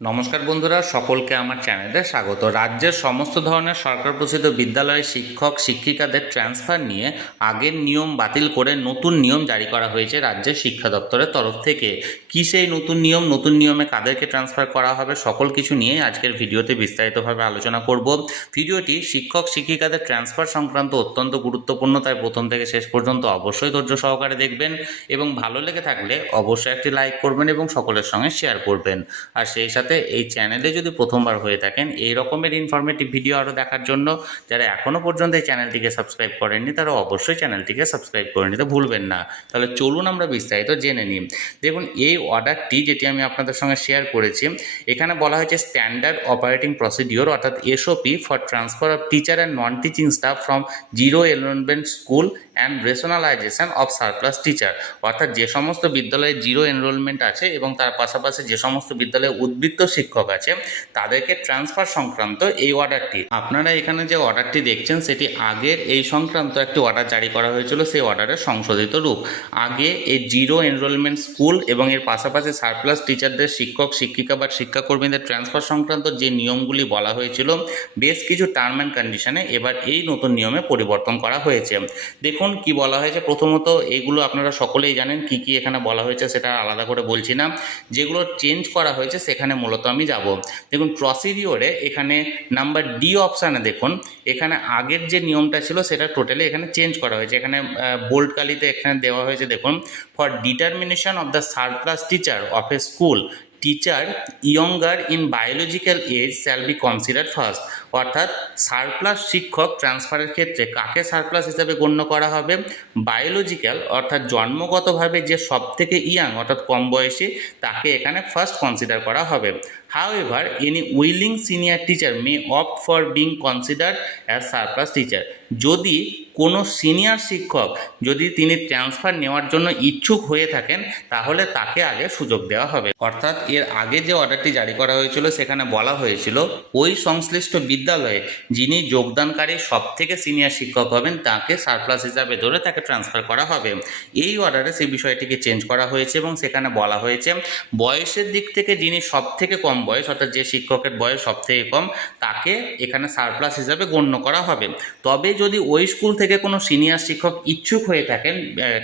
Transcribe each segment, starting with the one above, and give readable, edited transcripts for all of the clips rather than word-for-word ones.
নমস্কার বন্ধুরা, সকলকে আমার চ্যানেলে স্বাগত। রাজ্যের সমস্ত ধরনের সরকার প্রচলিত বিদ্যালয়ে শিক্ষক শিক্ষিকাদের ট্রান্সফার নিয়ে আগের নিয়ম বাতিল করে নতুন নিয়ম জারি করা হয়েছে রাজ্যের শিক্ষা দপ্তরের তরফ থেকে। কী সেই নতুন নিয়ম, নতুন নিয়মে কাদেরকে ট্রান্সফার করা হবে, সকল কিছু নিয়ে আজকের ভিডিওতে বিস্তারিতভাবে আলোচনা করব। ভিডিওটি শিক্ষক শিক্ষিকাদের ট্রান্সফার সংক্রান্ত অত্যন্ত গুরুত্বপূর্ণ, তাই প্রথম থেকে শেষ পর্যন্ত অবশ্যই ধৈর্য সহকারে দেখবেন এবং ভালো লেগে থাকলে অবশ্যই একটি লাইক করবেন এবং সকলের সঙ্গে শেয়ার করবেন। আর সেই সাথে এই চ্যানেলে যদি প্রথমবার হয়ে থাকেন এই রকমের ইনফরমেটিভ ভিডিও আরও দেখার জন্য যারা এখনও পর্যন্ত এই চ্যানেলটিকে সাবস্ক্রাইব করেননি তারা অবশ্যই চ্যানেলটিকে সাবস্ক্রাইব করে নিতে ভুলবেন না। তাহলে চলুন আমরা বিস্তারিত জেনে নিই। দেখুন, এই অর্ডারটি যেটি আমি আপনাদের সঙ্গে শেয়ার করেছি, এখানে বলা হয়েছে স্ট্যান্ডার্ড অপারেটিং প্রসিডিওর অর্থাৎ SOP for transfer of teacher and non teaching staff from zero enrolment school and rationalisation of surplus teacher. অর্থাৎ যে সমস্ত বিদ্যালয়ে জিরো এনরোলমেন্ট আছে এবং তার পাশাপাশি যে সমস্ত বিদ্যালয়ে উদ্বৃত্ত শিক্ষক আছে তাদেরকে ট্রান্সফার সংক্রান্ত এই অর্ডারটি, আপনারা এখানে যে অর্ডারটি দেখছেন সেটি আগের এই সংক্রান্ত একটি অর্ডার জারি করা হয়েছিল, সেই অর্ডারের সংশোধিত রূপ। আগে এই জিরো এনরোলমেন্ট স্কুল এবং এর পাশাপাশি সারপ্লাস টিচারদের শিক্ষক শিক্ষিকা বা শিক্ষাকর্মীদের ট্রান্সফার সংক্রান্ত যে নিয়মগুলি বলা হয়েছিল বেশ কিছু টার্ম অ্যান্ড কন্ডিশনে এবার এই নতুন নিয়মে পরিবর্তন করা হয়েছে। দেখুন কি বলা হয়েছে। প্রথমত এইগুলো আপনারা সকলেই জানেন, কি কি এখানে বলা হয়েছে সেটা আলাদা করে বলছি না। যেগুলো চেঞ্জ করা হয়েছে সেখানে মূলত আমি যাব। দেখুন, প্রসিডিওরে এখানে নাম্বার ডি অপশানে দেখুন, এখানে আগের যে নিয়মটা ছিল সেটা টোটালি এখানে চেঞ্জ করা হয়েছে। এখানে বোল্ড কালিতে এখানে দেওয়া হয়েছে, দেখুন, for determination of the surplus teacher of a school teacher younger in biological age shall be consider first. অর্থাৎ সারপ্লাস শিক্ষক ট্রান্সফারের ক্ষেত্রে কাকে সারপ্লাস হিসাবে গণ্য করা হবে? বায়োলজিক্যাল অর্থাৎ জন্মগতভাবে যে সব থেকে ইয়াং অর্থাৎ কম বয়সী তাকে এখানে ফার্স্ট কনসিডার করা হবে। However, any willing senior teacher may opt for being considered as surplus teacher. যদি কোনো সিনিয়র শিক্ষক যদি তিনি ট্রান্সফার নেওয়ার জন্য ইচ্ছুক হয়ে থাকেন তাহলে তাকে আগে সুযোগ দেওয়া হবে। অর্থাৎ এর আগে যে অর্ডারটি জারি করা হয়েছিল সেখানে বলা হয়েছিল ওই সংশ্লিষ্ট বিদ্যালয়ে যিনি যোগদানকারী সব থেকে সিনিয়র শিক্ষক হবেন তাকে সারপ্লাস হিসাবে ধরে তাকে ট্রান্সফার করা হবে। এই অর্ডারে সেই বিষয়টিকে চেঞ্জ করা হয়েছে এবং সেখানে বলা হয়েছে বয়সের দিক থেকে যিনি সব থেকে কম বয়স অর্থাৎ যে শিক্ষকের বয়স সব থেকে কম তাকে এখানে সারপ্লাস হিসাবে গণ্য করা হবে। তবে যদি ওই স্কুল থেকে কোনো সিনিয়র শিক্ষক ইচ্ছুক হয়ে থাকেন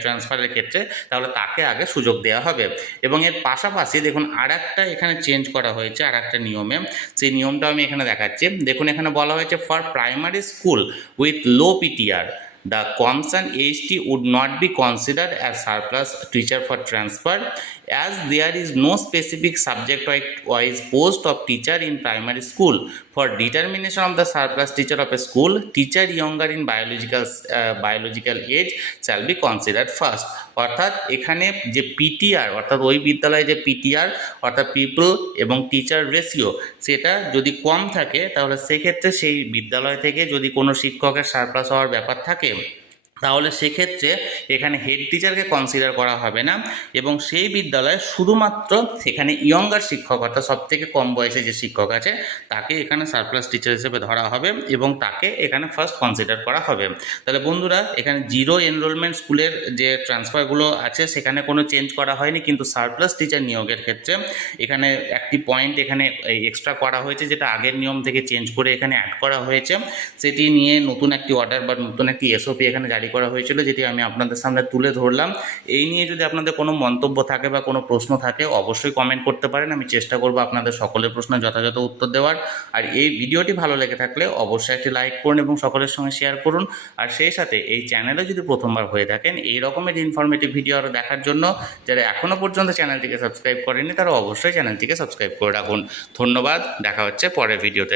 ট্রান্সফারের ক্ষেত্রে তাহলে তাকে আগে সুযোগ দেওয়া হবে। এবং এর পাশাপাশি দেখুন আর একটা এখানে চেঞ্জ করা হয়েছে আর একটা নিয়মে, সেই নিয়মটা আমি এখানে দেখাচ্ছি। দেখুন এখানে বলা হয়েছে for primary school with low PTR the concerned AST would not be considered as surplus teacher for transfer as there is no specific subject-wise post of teacher in primary school. For determination of the surplus teacher of a school, teacher younger in biological age shall be considered first. অর্থাৎ এখানে যে PTR অর্থাৎ ওই বিদ্যালয়ে যে PTR অর্থাৎ people এবং teacher ratio সেটা যদি কম থাকে তাহলে সেক্ষেত্রে সেই বিদ্যালয় থেকে যদি কোনো শিক্ষকের সারপ্লাস হওয়ার ব্যাপার থাকে তাহলে সেক্ষেত্রে এখানে হেড টিচারকে কনসিডার করা হবে না এবং সেই বিদ্যালয়ে শুধুমাত্র এখানে ইয়ঙ্গার শিক্ষক অর্থাৎ সব থেকে কম বয়সে যে শিক্ষক আছে তাকে এখানে সারপ্লাস টিচার হিসেবে ধরা হবে এবং তাকে এখানে ফার্স্ট কনসিডার করা হবে। তাহলে বন্ধুরা, এখানে জিরো এনরোলমেন্ট স্কুলের যে ট্রান্সফারগুলো আছে সেখানে কোনো চেঞ্জ করা হয়নি, কিন্তু সারপ্লাস টিচার নিয়োগের ক্ষেত্রে এখানে একটি পয়েন্ট এখানে এক্সট্রা করা হয়েছে যেটা আগের নিয়ম থেকে চেঞ্জ করে এখানে অ্যাড করা হয়েছে। সেটি নিয়ে নতুন একটি অর্ডার বা নতুন একটি এসওপি এখানে জারি করা হয়েছিল যেটি আমি আপনাদের সামনে তুলে ধরলাম। এই নিয়ে যদি আপনাদের কোনো মন্তব্য থাকে বা কোনো প্রশ্ন থাকে অবশ্যই কমেন্ট করতে পারেন, আমি চেষ্টা করব আপনাদের সকলের প্রশ্নের যথাযথ উত্তর দেওয়ার। আর এই ভিডিওটি ভালো লেগে থাকলে অবশ্যই একটি লাইক করুন এবং সকলের সঙ্গে শেয়ার করুন। আর সেই সাথে এই চ্যানেলে যদি প্রথমবার হয়ে থাকেন এই রকমের ইনফরমেটিভ ভিডিও আরও দেখার জন্য যারা এখনও পর্যন্ত চ্যানেলটিকে সাবস্ক্রাইব করেনি তারা অবশ্যই চ্যানেলটিকে সাবস্ক্রাইব করে রাখুন। ধন্যবাদ, দেখা হচ্ছে পরের ভিডিওতে।